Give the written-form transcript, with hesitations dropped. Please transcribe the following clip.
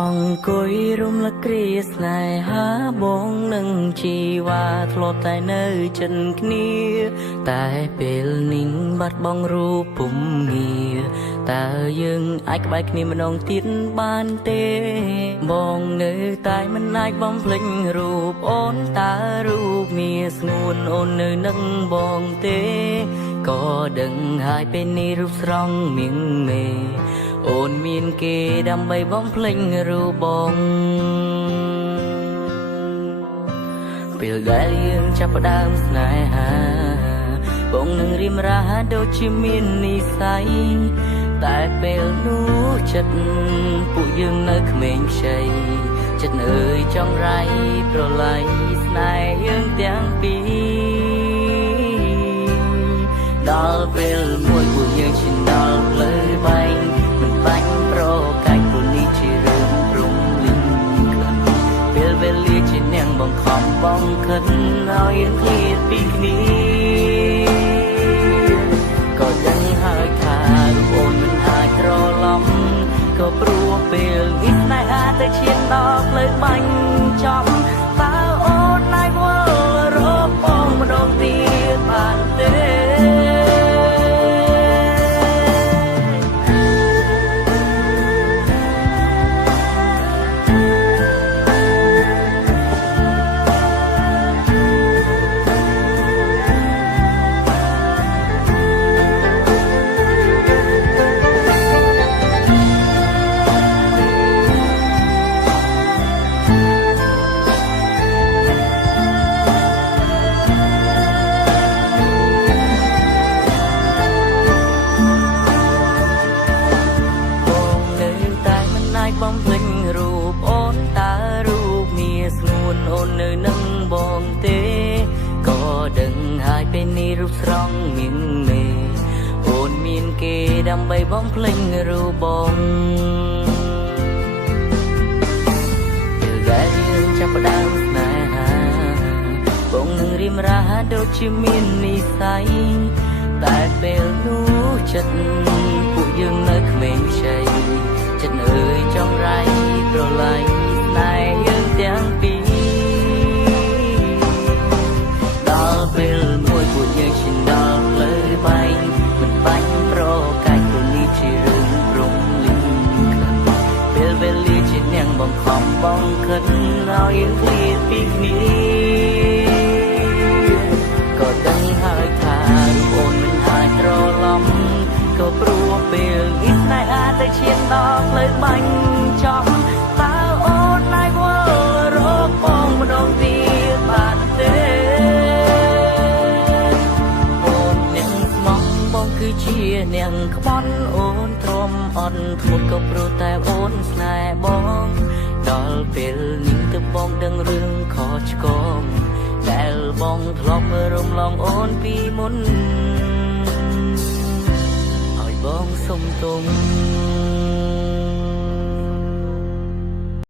អង្គុយរំលឹកគ្រាស្នេហាបងនឹងជីវ៉ាធ្លាប់តែនៅចិនគ្នាតែពេលនេះបាត់បង់រូបពុំងារតើយើងអាចក្បែរគ្នាម្ដងទៀតបានទេបងនៅតែមិនអាចបំភ្លេចរូបអូនតើរូបមានស្ងួនអូននៅនឹងបងទេក៏ដឹងហើយពេលនេះរូបស្រស់មៀងមេអូនមានគេដើម្បីបំភ្លេចរូបបងពេលដែលយើងចាប់ផ្ដើមស្នេហាបងនឹងរៀមរាដូចជាមាននិស្ស័យតែពេលនោះចិត្តពួកយើងនៅក្មេងខ្ចីចិត្តអើយចង់រៃប្រឡ័យស្នេហ៍យើងទាំងពីរដល់ពេលមួយពួកយើងឈានដល់ផ្លូវបែងមិនបាញ់ប្រកែកព្រោះនេះជារឿងព្រំលីងខ្លាំងពេលវេលាជានាងបង្ខំបងខិនឲ្យយើងឃ្លាតពីគ្នាក៏ដឹងហើយថាអូនមិនអាចត្រឡប់ក៏ព្រោះពេលនេះស្នេហាទៅឈានដល់ផ្លូវបាញ់ចំតើអូនអាចវល់រកបងម្ដងទៀតបានទេបំភ្លេចរូបអូនតើរូបមានស្ងួនអូននៅនឹងបងទេក៏ដឹងហើយពេលនេះរូបស្រស់មៀងមេអូនមានគេដើម្បីបំភ្លេចរូបបងពេលដែលយើងចាប់ផ្ដើមស្នេហាបងនឹងរៀមរាដូចជាមាននិស្ស័យតែពេលនោះចិត្តពួកយើងនៅក្មេងខ្ចីចិត្តអើយចង់រៃប្រឡ័យស្នេហ៍យើងទាំងពីរដល់ពេលមួយពួកយើងឈានដល់ផ្លូវបែងមិនបាញ់ប្រកែកព្រោះនេះជារឿងព្រំលីងខ្លាំងពេលវេលាជានាងបង្ខំបងខិនឲ្យយើងឃ្លាតពីគ្នាក៏ដឹងហើយថាអូនមិនអាចត្រឡប់ក៏ព្រោះពេលនេះស្នេហាទៅឈានដល់ផ្លូវបាញ់ចំតើអូនអាចវល់រកបងម្ដងទៀតបានទេអូននាងស្មោះបងគឺជានាងក្បន់អូនទ្រាំអន់ធ្មត់ក៏ព្រោះតែអូនស្នេហ៍បងដល់ពេលនេះទើបបងដឹងរឿងខុសឆ្គងដែលបងធ្លាប់រំលងអូនពីមុនបងសុំទុំ